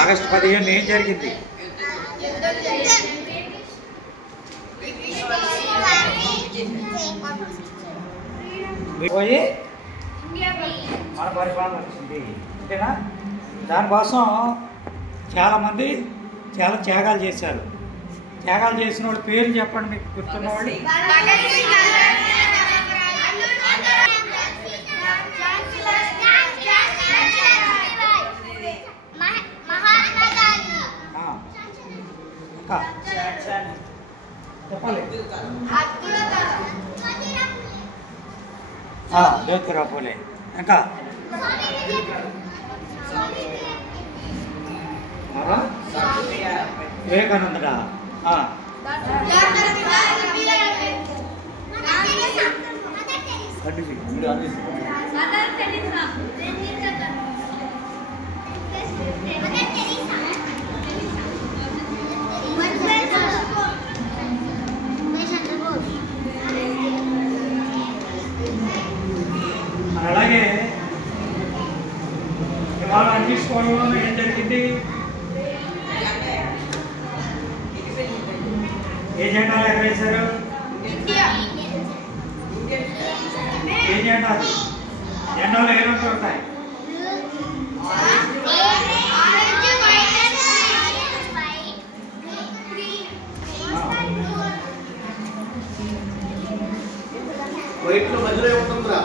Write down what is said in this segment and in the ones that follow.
August 15 ఏం జరిగింది? పోయి మన పరిపాలన వచ్చింది ఓకేనా. దానికోసం చాలామంది చాలా త్యాగాలు చేశారు. త్యాగాలు చేసిన వాళ్ళ పేర్లు చెప్పండి మీకు గుర్తున్న వాళ్ళు. చెప్పాలి. జ్యోతిరావు పూలే. ఇంకా వివేకానందుడా? అలాగే ఇవాళ అన్ని స్కూళ్ళలో ఏం జరిగింది? ఏ జెండాలు ఎగరేశారు? ఏ జెండాలు? జెండాలు ఏ రంగులు ఉంటాయి? వైట్లో మధ్యలో ఉంటుందిరా.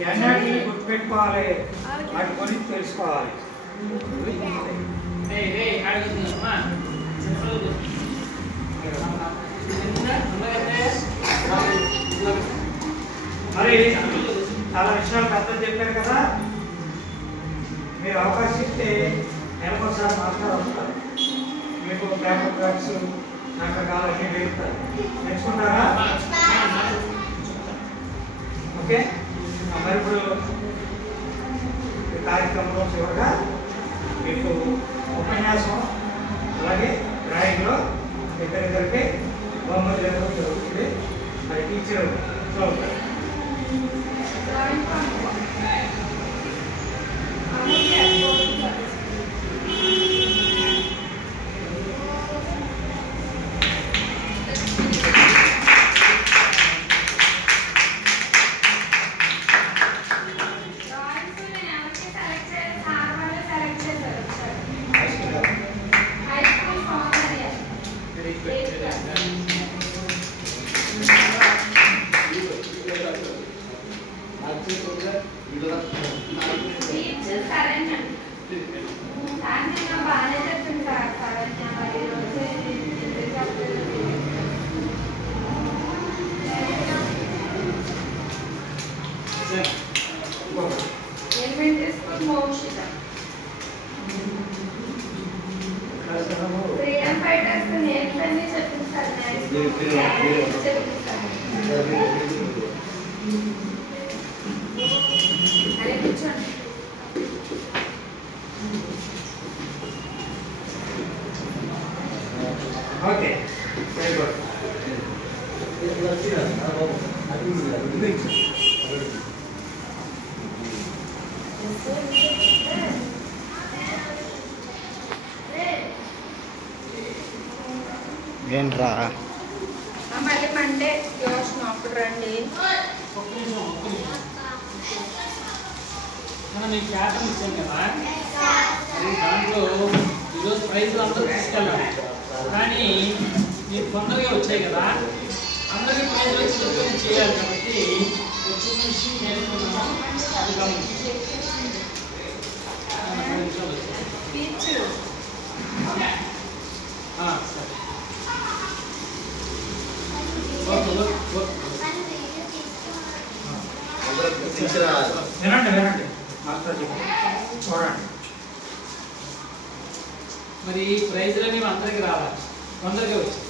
జెండాకి గుర్తుపెట్టుకోవాలి, వాటి గురించి తెలుసుకోవాలి. మరి చాలా విషయాలు పెద్దలు చెప్పారు కదా. మీరు అవకాశం ఇస్తే నెలకోసారి మాస్టర్ వస్తారు. మీకు పేపర్ క్రాఫ్ట్స్ రకరకాలన్నీ వెళ్తారు. నేర్చుకుంటారా? ఓకే. మరి ఇప్పుడు ఈ కార్యక్రమంలో చివరిగా మీకు ఉపన్యాసం అలాగే డ్రాయింగ్లో ఇద్దరిద్దరికి బొమ్మలు జరగడం జరుగుతుంది. మరి టీచర్ చదువుతారు. Okay, very good. ఏంట్రా మళ్ళీ మండే యోచన అప్పుడు రండి. మనం ఈ ప్యాటర్న్ ఇచ్చాం కదా, దాంట్లో ఈరోజు ప్రైజ్లు అందరూ తీసుకెళ్ళాలి. కానీ మీరు తొందరగా వచ్చాయి కదా, అందరికీ ప్రైజ్లు వచ్చి చేయాలి. కాబట్టి వచ్చిన నుంచి నేర్చుకున్నాము. అది గమనించి సరే. వినండి వినండి మాస్టర్ చూడండి. మరి ప్రైజ్లన్నీ అందరికి రావాలి, తొందరగా వచ్చి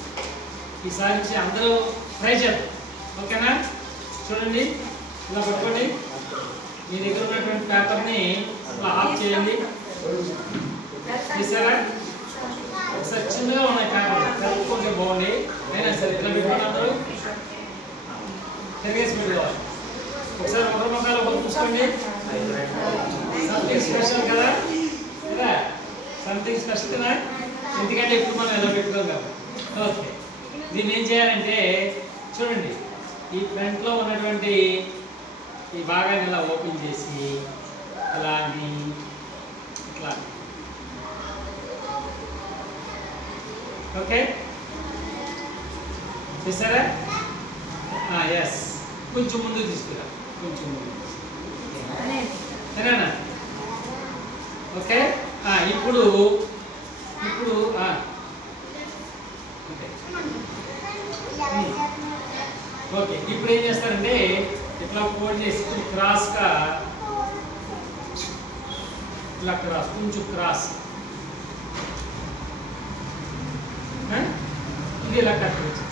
ఈసారి నుంచి అందరూ ట్రై చేద్దాం. ఓకేనా? చూడండి, ఇలా పట్టుకోండి. మీ దగ్గర ఉన్నటువంటి పేపర్ని ఇలా ఆఫ్ చేయండి. తీసారా? ఒకసారి చిన్నగా ఉన్నాయి పేపర్, కలుపుకుంటే బాగుంది. అయినా సరే ఇలా పెట్టుకుని అందరూ తిరిగేసి పెట్టుకోవాలి. ఒకసారి ఒకరి ముఖాలు ఒకరు చూసుకోండి. సంథింగ్ స్పెషల్ కదా, కదా సంథింగ్ స్పెషల్ కదా, ఎందుకంటే ఇప్పుడు మనం ఎలా పెట్టుకోం కదా. ఓకే, దీన్ని ఏం చేయాలంటే చూడండి, ఈ ఫ్రంట్లో ఉన్నటువంటి ఈ భాగాన్ని ఇలా ఓపెన్ చేసి ఇలా ఇట్లా ఓకే చేశారా? ఎస్, కొంచెం ముందు తీసుకురా, కొంచెం ముందు సరేనా? ఓకే, ఇప్పుడు ఓకే, ఇప్పుడు ఏం చేస్తారంటే ఇట్లా ఫోల్డ్ చేసి క్రాస్గా ఇట్లా క్రాస్, కొంచెం క్రాస్ ఇది ఇలా కట్ చేసి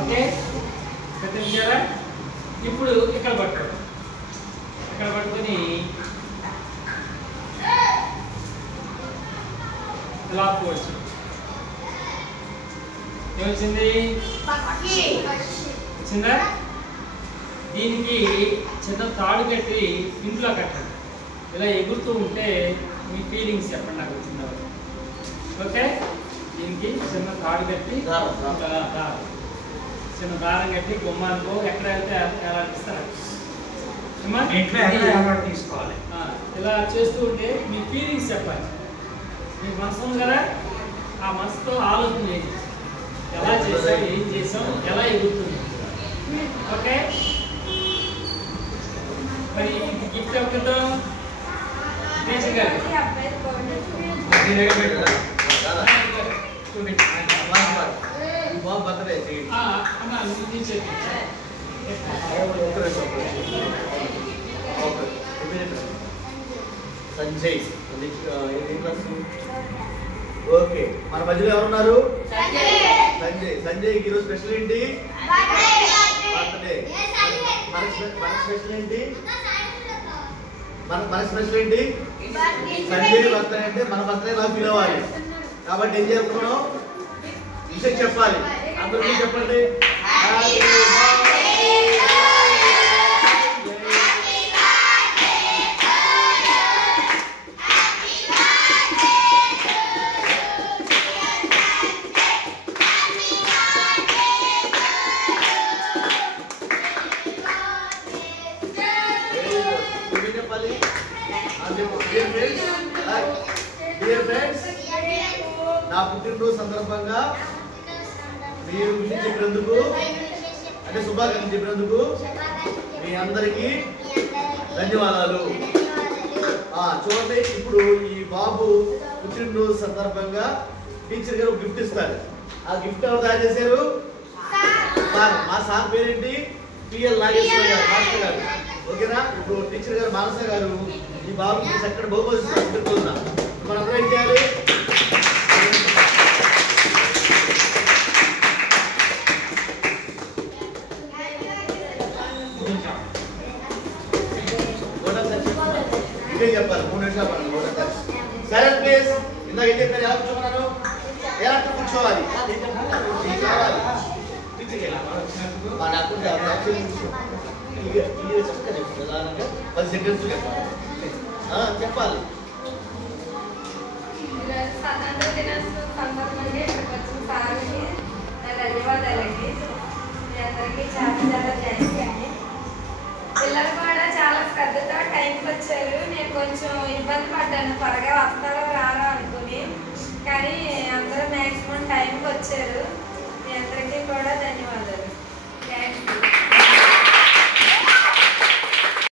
ఓకే కత్తిరించారా? ఇప్పుడు ఇక్కడ పట్టుకోండి, ఇక్కడ పట్టుకొని ఇలా ఫోల్డ్ చేయండి. ఏమొచ్చింది? వచ్చిందా? దీనికి చిన్న తాడు కట్టి ఇంట్లో కట్టండి. ఇలా ఎగురుతూ ఉంటే మీ ఫీలింగ్స్ చెప్పండి నాకు వచ్చిందా? ఓకే, దీనికి చిన్న తాడు కట్టి చిన్న దారం కట్టి గుమ్మానికో ఎక్కడ వెళ్తే ఎలా అనిపిస్తారు తీసుకోవాలి. ఇలా చేస్తూ ఉంటే మీ ఫీలింగ్స్ చెప్పాలి. మీ మనసు ఉంది కదా, ఆ మనసుతో ఆలోచన చేయండి, ఎలా చేసాం, ఏం చేసాం, ఎలా ఎగురుతుంది. ఓకే, మరి గిఫ్ట్ ఎవరిద్దాం? నేచర్ గారు బాబు బర్త్డే సంజయ్ ఓకే, మన మధ్యలో ఎవరున్నారు? సంజయ్ ఈరోజు స్పెషల్ ఏంటి? బర్త్డే. మన స్పెషల్ ఏంటి? మన స్పెషల్ ఏంటి? సంజయ్ బర్త్డే అంటే మన బర్త్డే లా ఫీల్ అవ్వాలి. కాబట్టి ఏం చేస్తున్నాం? విషయం చెప్పాలి. అందరూ చెప్పండి. నా పుట్టినరోజు సందర్భంగా మీరు విషయం చెప్పినందుకు, అంటే శుభాకాంక్షలు చెప్పినందుకు మీ అందరికీ ధన్యవాదాలు. చూడండి, ఇప్పుడు ఈ బాబు పుట్టినరోజు సందర్భంగా టీచర్ గారు గిఫ్ట్ ఇస్తారు. ఆ గిఫ్ట్ ఎవరు తయారు చేశారు? మా సార్ పేరేంటి? పిఎల్ నాగేశ్వర గారు, మాస్టర్ గారు. ఓకేనా? ఇప్పుడు టీచర్ గారు మానస గారు ఈ బాబుకి చక్కటి బహుమతి మనందరం ఏం చేయాలి? ఇదే చెప్పాలి. 3 నిమిషాలు పడుతుంది. Silent please. ఇందాక ఏం చెప్పారు? ఎలా కూర్చోమన్నాను? ఎలా కూర్చోవాలి? చెప్పాలి. 10 సెకండ్స్ చెప్పాలి. స్వతంత్ర దినోత్సవం సందర్భంగా ఇక్కడికి వచ్చిన సార్కి ధన్యవాదాలండి. మీ అందరికీ చాలా చాలా థ్యాంక్స్ అండి. పిల్లలు కూడా చాలా శ్రద్ధతో టైంకి వచ్చారు. నేను కొంచెం ఇబ్బంది పడ్డాను, త్వరగా వస్తారో